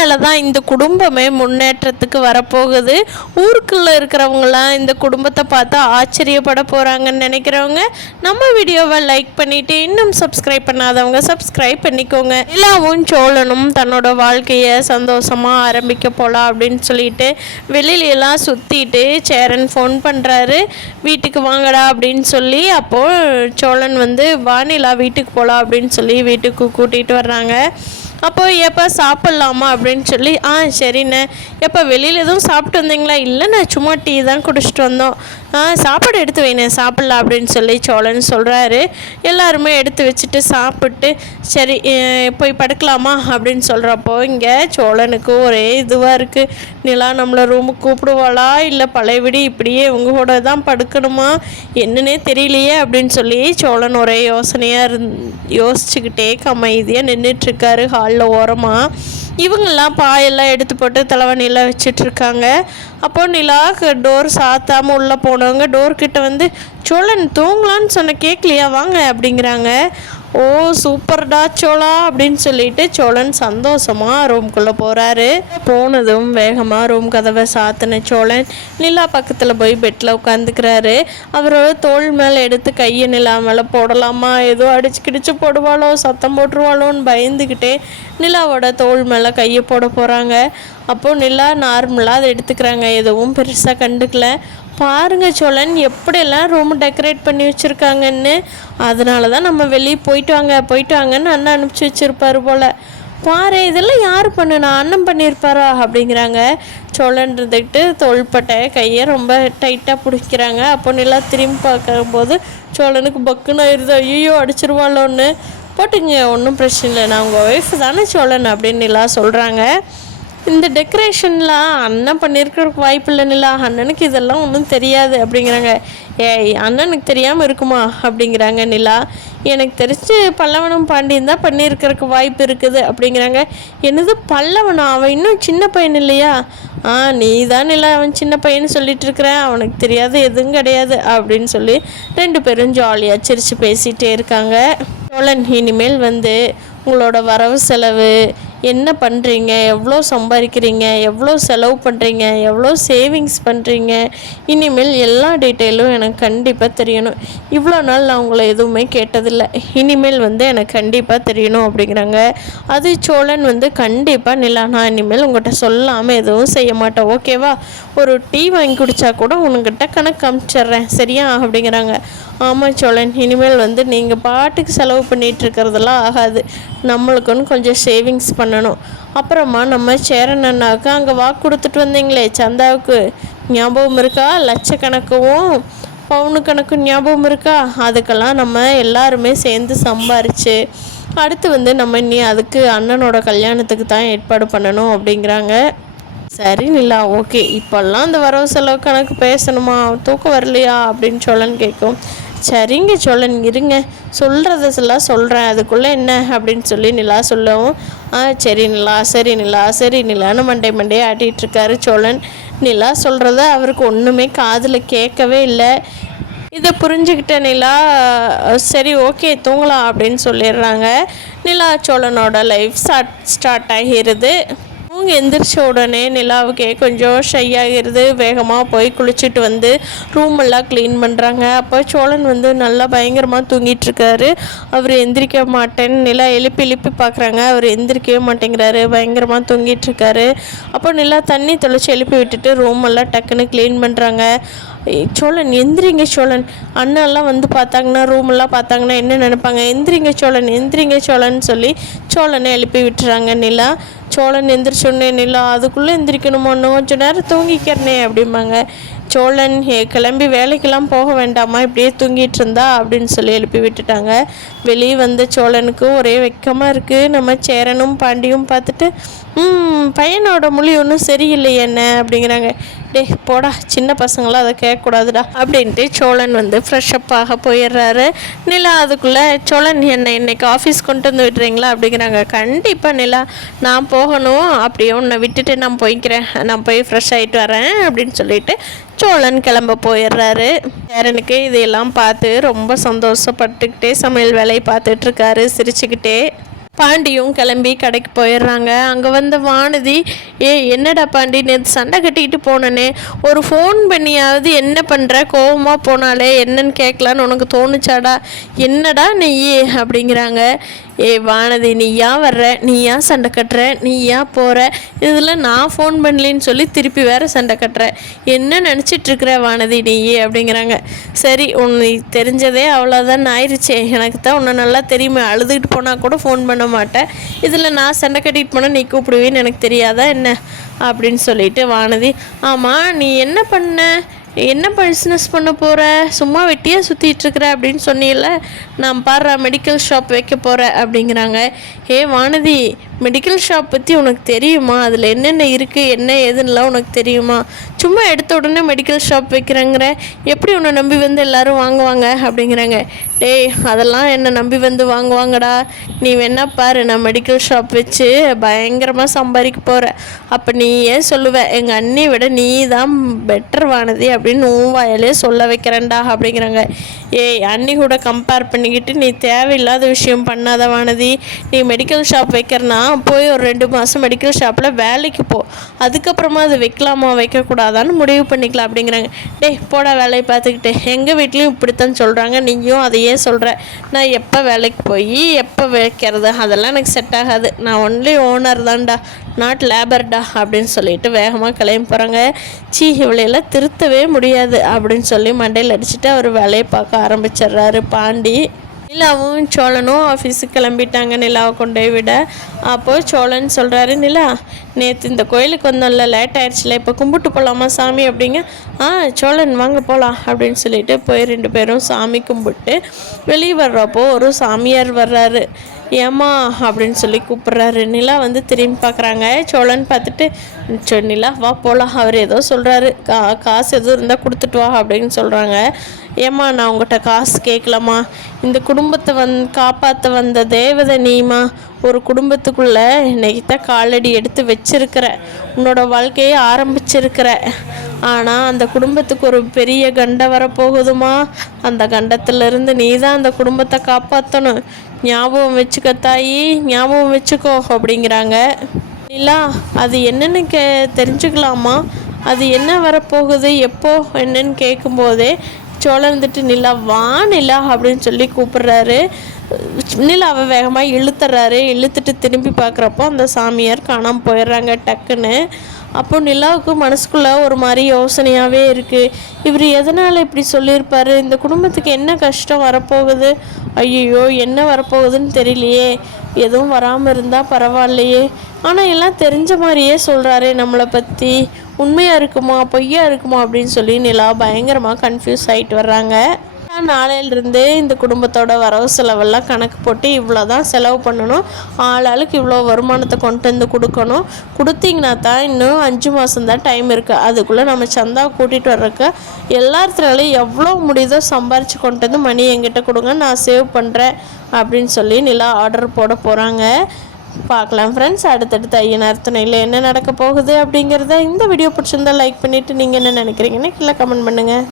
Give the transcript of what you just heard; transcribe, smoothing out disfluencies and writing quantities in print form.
இதனால தான் இந்த குடும்பமே முன்னேற்றத்துக்கு வரப்போகுது. ஊருக்குள்ளே இருக்கிறவங்களாம் இந்த குடும்பத்தை பார்த்து ஆச்சரியப்பட போகிறாங்கன்னு நினைக்கிறவங்க நம்ம வீடியோவை லைக் பண்ணிவிட்டு இன்னும் சப்ஸ்கிரைப் பண்ணாதவங்க சப்ஸ்கிரைப் பண்ணிக்கோங்க. நிலாவும் சோழனும் தன்னோட வாழ்க்கையை சந்தோஷமாக ஆரம்பிக்க போகலாம் அப்படின்னு சொல்லிட்டு வெளியிலலாம் சுற்றிட்டு சேரன் ஃபோன் பண்ணுறாரு. வீட்டுக்கு வாங்கடா அப்படின்னு சொல்லி அப்போது சோழன் வந்து வானிலா வீட்டுக்கு போகலாம் அப்படின்னு சொல்லி வீட்டுக்கு கூட்டிகிட்டு வர்றாங்க. அப்போது எப்போ சாப்பிட்லாமா அப்படின்னு சொல்லி சரிண்ணே. எப்போ வெளியில் எதுவும் சாப்பிட்டு வந்தீங்களா? இல்லைண்ணே, சும்மா டீ தான் குடிச்சிட்டு வந்தோம். சாப்பாடு எடுத்து வைண்ணே, சாப்பிட்லாம் அப்படின்னு சொல்லி சோழன் சொல்கிறாரு. எல்லாருமே எடுத்து வச்சுட்டு சாப்பிட்டு சரி போய் படுக்கலாமா அப்படின்னு சொல்கிறப்போ இங்கே சோழனுக்கு ஒரே இதுவாக இருக்குது. நிலா நம்மளை ரூமுக்கு கூப்பிடுவாளா இல்லை பழையபடி இப்படியே உங்களோட தான் படுக்கணுமா என்னன்னே தெரியலையே அப்படின்னு சொல்லி சோழன் ஒரே யோசனையாக யோசிச்சுக்கிட்டே அமைதியாக நின்றுட்டுருக்காரு ஹாலில் ஓரமாக. இவங்கெல்லாம் பாயெல்லாம் எடுத்து போட்டு தலைவணியில் வச்சிட்ருக்காங்க. அப்போது நிலா டோர் சாத்தாமல் உள்ளே போனவங்க டோர்கிட்ட வந்து சோழன் தூங்கலான்னு சொன்ன கேட்கலையா வாங்க அப்படிங்கிறாங்க. ஓ சூப்பர்டா சோழா அப்படின்னு சொல்லிட்டு சோழன் சந்தோஷமாக ரூம்குள்ளே போகிறாரு. போனதும் வேகமாக ரூம் கதவை சாத்தின சோழன் நிலா பக்கத்தில் போய் பெட்டில் உட்காந்துக்கிறாரு. அவரோட தோள் மேலே எடுத்து கையை நிலா மேலே போடலாமா, ஏதோ அடிச்சு கிடிச்சு போடுவாளோ சத்தம் போட்டுருவாளோன்னு பயந்துக்கிட்டே நிலாவோட தோள் மேலே கையை போட போகிறாங்க. அப்போது நிலா நார்மலாக அதை எடுத்துக்கிறாங்க, எதுவும் பெருசாக கண்டுக்கல. பாருங்கள் சோழன் எப்படியெல்லாம் ரூம் டெக்கரேட் பண்ணி வச்சுருக்காங்கன்னு. அதனால தான் நம்ம வெளியே போயிட்டு வாங்கன்னு அண்ணன் அனுப்பிச்சி வச்சுருப்பார் போல். பாரு இதெல்லாம் யார் பண்ணுனா, அண்ணன் பண்ணியிருப்பாரா அப்படிங்கிறாங்க. சோழன் இருந்துக்கிட்டு தோள்பட்டை கையை ரொம்ப டைட்டாக பிடிக்கிறாங்க. அப்போ நிலா திரும்பி பார்க்கும்போது சோழனுக்கு பக்குன்னு ஆயிடுது. ஐயோ அடிச்சிருவாளோன்னு. போட்டுங்க ஒன்றும் பிரச்சனை இல்லை, நான் உங்கள் ஒய்ஃப் தானே சோழன் அப்படின்னு நிலா சொல்கிறாங்க. இந்த டெக்கரேஷன்லாம் அண்ணன் பண்ணியிருக்கிறதுக்கு வாய்ப்பு இல்லை நிலா, அண்ணனுக்கு இதெல்லாம் ஒன்றும் தெரியாது அப்படிங்கிறாங்க. ஏய் அண்ணனுக்கு தெரியாமல் இருக்குமா அப்படிங்கிறாங்க நிலா. எனக்கு தெரிஞ்சு பல்லவனும் பாண்டியன் தான் பண்ணியிருக்கிறதுக்கு வாய்ப்பு இருக்குது அப்படிங்கிறாங்க. என்னது பல்லவனா? அவன் இன்னும் சின்ன பையன் இல்லையா? நீ தான் நிலா அவன் சின்ன பையன்னு சொல்லிட்டு இருக்கிறேன், அவனுக்கு தெரியாது எதுவும் கிடையாது அப்படின்னு சொல்லி ரெண்டு பேரும் ஜாலியாக சிரித்து பேசிகிட்டே இருக்காங்க. சோழன் இனிமேல் வந்து உங்களோட வரவு செலவு என்ன பண்ணுறீங்க, எவ்வளோ சம்பாதிக்கிறீங்க, எவ்வளோ செலவு பண்ணுறீங்க, எவ்வளோ சேவிங்ஸ் பண்ணுறீங்க, இனிமேல் எல்லா டீட்டெயிலும் எனக்கு கண்டிப்பாக தெரியணும். இவ்வளோ நாள் நான் உங்களை எதுவுமே கேட்டதில்லை, இனிமேல் வந்து எனக்கு கண்டிப்பாக தெரியணும் அப்படிங்கிறாங்க. அது சோழன் வந்து கண்டிப்பாக நிலா நான் இனிமேல் உங்கள்கிட்ட சொல்லாமல் எதுவும் செய்ய மாட்டேன் ஓகேவா? ஒரு டீ வாங்கி குடித்தா கூட உங்ககிட்ட கணக்கு அனுப்பிச்சிட்றேன் சரியா அப்படிங்கிறாங்க. ஆமாம் சோழன், இனிமேல் வந்து நீங்கள் பாட்டுக்கு செலவு பண்ணிகிட்ருக்கிறதெல்லாம் ஆகாது, நம்மளுக்குன்னு கொஞ்சம் சேவிங்ஸ் பண்ணணும். அப்புறமா நம்ம சேரன் அண்ணாவுக்கு அங்கே வாக்கு கொடுத்துட்டு வந்தீங்களே சந்தாவுக்கு ஞாபகம் இருக்கா? லட்சக்கணக்கும் பவுனு கணக்கும் ஞாபகம் இருக்கா? அதுக்கெல்லாம் நம்ம எல்லாருமே சேர்ந்து சம்பாரிச்சு அடுத்து வந்து நம்ம இனி அதுக்கு அண்ணனோட கல்யாணத்துக்கு தான் ஏற்பாடு பண்ணணும் அப்படிங்கிறாங்க. சரி நிலா ஓகே, இப்போல்லாம் அந்த வரவு செலவு கணக்கு பேசணுமா, தூக்கம் வரலையா அப்படின்னு சோழன் கேட்கும். சரிங்க சோழன் இருங்க சொல்கிறதெல்லாம் சொல்கிறேன், அதுக்குள்ளே என்ன அப்படின்னு சொல்லி நிலா சொல்லவும் சரி நிலான்னு மண்டையை ஆட்டிகிட்ருக்காரு சோழன். நிலா சொல்கிறத அவருக்கு ஒன்றுமே காதில் கேட்கவே இல்லை. இதை புரிஞ்சுக்கிட்ட நிலா சரி ஓகே தூங்கலாம் அப்படின்னு சொல்லிடுறாங்க. நிலா சோழனோட லைஃப் ஸ்டார்ட் ஆகிடுது. அவங்க எந்திரிச்ச உடனே நிலாவுக்கே கொஞ்சம் ஷை ஆகிடுது. வேகமாக போய் குளிச்சுட்டு வந்து ரூமெல்லாம் க்ளீன் பண்ணுறாங்க. அப்போ சோழன் வந்து நல்லா பயங்கரமாக தூங்கிட்டுருக்காரு. அவர் எந்திரிக்க மாட்டேன்னு நிலா எழுப்பி பார்க்குறாங்க. அவர் எந்திரிக்கவே மாட்டேங்கிறாரு, பயங்கரமாக தூங்கிட்டுருக்காரு. அப்போ நிலா தண்ணி தெளித்து எழுப்பி விட்டுட்டு ரூமெல்லாம் டக்குன்னு க்ளீன் பண்ணுறாங்க. சோழன் எந்திரிங்க சோழன், அண்ணெல்லாம் வந்து பார்த்தாங்கன்னா ரூமெல்லாம் பார்த்தாங்கன்னா என்ன நினைப்பாங்க, எந்திரிங்க சோழன் சொல்லி சோழனை எழுப்பி விட்டுறாங்க நிலா. சோழன் எந்திரிச்சோடனே நிலா அதுக்குள்ளே எந்திரிக்கணுமோ, இன்னும் கொஞ்சம் நேரம் தூங்கிக்கிறனே அப்படிம்பாங்க. சோழன் கிளம்பி வேலைக்கெல்லாம் போக வேண்டாமா, இப்படியே தூங்கிட்டு இருந்தா அப்படின்னு சொல்லி எழுப்பி விட்டுட்டாங்க. வெளியே வந்த சோழனுக்கு ஒரே வெக்கமாக இருக்குது. நம்ம சேரனும் பாண்டியும் பார்த்துட்டு பையனோட மொழி ஒன்றும் சரியில்லை என்ன அப்படிங்கிறாங்க. டே போடா, சின்ன பசங்களாம் அதை கேட்கக்கூடாதுடா அப்படின்ட்டு சோழன் வந்து ஃப்ரெஷ்அப் ஆக போயிடுறாரு. நிலா அதுக்குள்ளே சோழன் இன்னைக்கு ஆஃபீஸ் கொண்டு வந்து விட்டுறீங்களா அப்படிங்கிறாங்க. கண்டிப்பாக நிலா, நான் போகணும், அப்படியே உன்னை விட்டுட்டு நான் போய்க்கிறேன், நான் போய் ஃப்ரெஷ் ஆகிட்டு வரேன் அப்படின்னு சொல்லிட்டு சோழன் கிளம்ப போயிடுறாரு. சேரனுக்கு இதையெல்லாம் பார்த்து ரொம்ப சந்தோஷப்பட்டுக்கிட்டே சமையல் வேலையை பார்த்துட்ருக்காரு சிரிச்சுக்கிட்டே. பாண்டியும் கிளம்பி கடைக்கு போயிடுறாங்க. அங்கே வந்த வானதி, என்னடா பாண்டி, நேற்று சண்டை கட்டிக்கிட்டு போனனே, ஒரு ஃபோன் பண்ணியாவது என்ன பண்ணுற, கோவமாக போனாலே என்னன்னு கேட்கலான்னு உனக்கு தோணுச்சாடா, என்னடா நீ அப்படிங்கிறாங்க. வானதி, நீ ஏன் வர்ற, நீ ஏன் சண்டை கட்டுற, நீ ஏன் போகிற, இதில் நான் ஃபோன் பண்ணலின்னு சொல்லி திருப்பி வேறு சண்டை கட்டுற, என்ன நினச்சிட்ருக்குற வானதி நீ அப்படிங்கிறாங்க. சரி, உனக்கு தெரிஞ்சதே அவ்வளோதான் ஆயிடுச்சே, எனக்கு தான் உன்னை நல்லா தெரியுமே, அழுதுகிட்டு போனால் கூட ஃபோன் பண்ண மாட்டேன், இதில் நான் சண்டை கட்டிட்டு போனால் நீ கூப்பிடுவேன்னு எனக்கு தெரியாதா என்ன அப்படின்னு சொல்லிட்டு வானதி, ஆமாம் நீ என்ன பிஸ்னஸ் பண்ண போகிற, சும்மா வெட்டியாக சுற்றிட்டுருக்குற அப்படின்னு சொன்னீல்ல, நான் பாடுற மெடிக்கல் ஷாப் வைக்க போகிறேன் அப்படிங்கிறாங்க. வானதி, மெடிக்கல் ஷாப் பற்றி உனக்கு தெரியுமா, அதில் என்னென்ன இருக்குது என்ன ஏதுன்னெலாம் உனக்கு தெரியுமா, சும்மா எடுத்த உடனே மெடிக்கல் ஷாப் வைக்கிறேங்கிற, எப்படி உன்னை நம்பி வந்து எல்லோரும் வாங்குவாங்க அப்படிங்கிறாங்க. அதெல்லாம் என்னை நம்பி வந்து வாங்குவாங்கடா, நீ வேணா பாரு, நான் மெடிக்கல் ஷாப் வச்சு பயங்கரமாக சம்பாதிக்க போகிறேன், அப்போ நீ ஏன் சொல்லுவேன், எங்கள் அண்ணியை விட நீ தான் பெட்டர் வானதி அப்படின்னு உன் வாயிலே சொல்ல வைக்கிறேன்டா அப்படிங்கிறாங்க. அண்ணி கூட கம்பேர் பண்ணிக்கிட்டு நீ தேவையில்லாத விஷயம் பண்ணாத வானதி, நீ மெடிக்கல் ஷாப் வைக்கிறனா போய் ஒரு 2 மாதம் மெடிக்கல் ஷாப்பில் வேலைக்கு போ, அதுக்கப்புறமா அது வைக்கலாமா வைக்கக்கூடாதான்னு முடிவு பண்ணிக்கலாம் அப்படிங்கிறாங்க. போடா வேலையை பார்த்துக்கிட்டு, எங்கள் வீட்லேயும் இப்படித்தான் சொல்கிறாங்க, நீயும் அதையே சொல்கிற, நான் எப்போ வேலைக்கு போய் எப்போ வைக்கிறது, அதெல்லாம் எனக்கு செட் ஆகாது, நான் ஒன்லி ஓனர் தான்டா, நாட் லேபர்டா அப்படின்னு சொல்லிட்டு வேகமாக கிளம்பி போகிறாங்க. இவளையெல்லாம் திருத்தவே முடியாது அப்படின்னு சொல்லி மண்டையில் அடிச்சுட்டு அவர் வேலையை பார்க்க ஆரம்பிச்சிடுறாரு பாண்டி. நிலாவும் சோழனும் ஆஃபீஸுக்கு கிளம்பிட்டாங்க நிலாவை கொண்டு விட. அப்போது சோழன் சொல்கிறாரு, நிலா நேற்று இந்த கோயிலுக்கு வந்தோம்ல, லேட் ஆயிடுச்சுல, இப்போ கும்பிட்டு போகலாமா சாமி அப்படிங்க. சோழன் வாங்க போகலாம் அப்படின்னு சொல்லிட்டு போய் 2 பேரும் சாமி கும்பிட்டு வெளியே வர்றப்போ ஒரு சாமியார் வர்றாரு. ஏம்மா அப்படின்னு சொல்லி கூப்பிட்றாரு. நிலா வந்து திரும்பி பார்க்குறாங்க. சோழன் பார்த்துட்டு, நிலா வா போகலாம், அவர் ஏதோ சொல்கிறாரு, காசு எதுவும் இருந்தால் கொடுத்துட்டு வா அப்படின்னு சொல்கிறாங்க. ஏம்மா நான் உங்கள்கிட்ட காசு கேட்கலாமா, இந்த குடும்பத்தை காப்பாற்ற வந்த தேவதை நீமா, ஒரு குடும்பத்துக்குள்ளே இன்னைக்கு தான் காலடி எடுத்து வச்சிருக்கிற, உன்னோட வாழ்க்கையை ஆரம்பிச்சிருக்கிற, ஆனால் அந்த குடும்பத்துக்கு ஒரு பெரிய கண்டம் வரப்போகுதுமா, அந்த கண்டத்திலிருந்து நீ தான் அந்த குடும்பத்தை காப்பாற்றணும், ஞாபகம் வச்சுக்க தாயி, ஞாபகம் வச்சுக்கோ அப்படிங்கிறாங்க. நிலா அது என்னென்னு தெரிஞ்சுக்கலாமா, அது என்ன வரப்போகுது எப்போ என்னன்னு கேட்கும்போதே சோழன் வந்துட்டு, நிலா வா நிலா அப்படின்னு சொல்லி கூப்பிட்றாரு. நிலாவை வேகமாக இழுத்துட்டு திரும்பி பார்க்குறப்போ அந்த சாமியார் காணாமல் போயிடுறாங்க டக்குன்னு. அப்போ நிலாவுக்கு மனசுக்குள்ளே ஒரு மாதிரி யோசனையாகவே இருக்குது, இவர் எதனால் இப்படி சொல்லியிருப்பார், இந்த குடும்பத்துக்கு என்ன கஷ்டம் வரப்போகுது, ஐயோ என்ன வரப்போகுதுன்னு தெரியலையே, எதுவும் வராமல் இருந்தால் பரவாயில்லையே, ஆனால் எல்லாம் தெரிஞ்ச மாதிரியே சொல்கிறாரே நம்மளை பற்றி, உண்மையாக இருக்குமா பொய்யா இருக்குமா அப்படின்னு சொல்லி நிலா பயங்கரமாக கன்ஃபியூஸ் ஆகிட்டு வர்றாங்க. நாளையிலிருந்து இந்த குடும்பத்தோட வரவு செலவெல்லாம் கணக்கு போட்டு இவ்வளோ தான் செலவு பண்ணணும், ஆளுக்கு இவ்வளோ வருமானத்தை கொண்டு வந்து கொடுத்தீங்கன்னா தான் இன்னும் 5 மாதம் தான் டைம் இருக்குது, அதுக்குள்ளே நம்ம சந்தாவை கூட்டிகிட்டு வர்றதுக்கு எல்லாத்துனாலையும் எவ்வளோ முடியுதோ சம்பாரித்து கொண்டு வந்து மணி என்கிட்ட கொடுங்க, நான் சேவ் பண்ணுறேன் அப்படின்னு சொல்லி நிலா ஆர்டர் போட போகிறாங்க. பார்க்கலாம் ஃப்ரெண்ட்ஸ், அடுத்தடுத்து ஐயனார் துணையில் என்ன நடக்க போகுது அப்படிங்கிறத. இந்த வீடியோ பிடிச்சிருந்தா லைக் பண்ணிவிட்டு நீங்கள் என்ன நினைக்கிறீங்கன்னு கீழே கமெண்ட் பண்ணுங்கள்.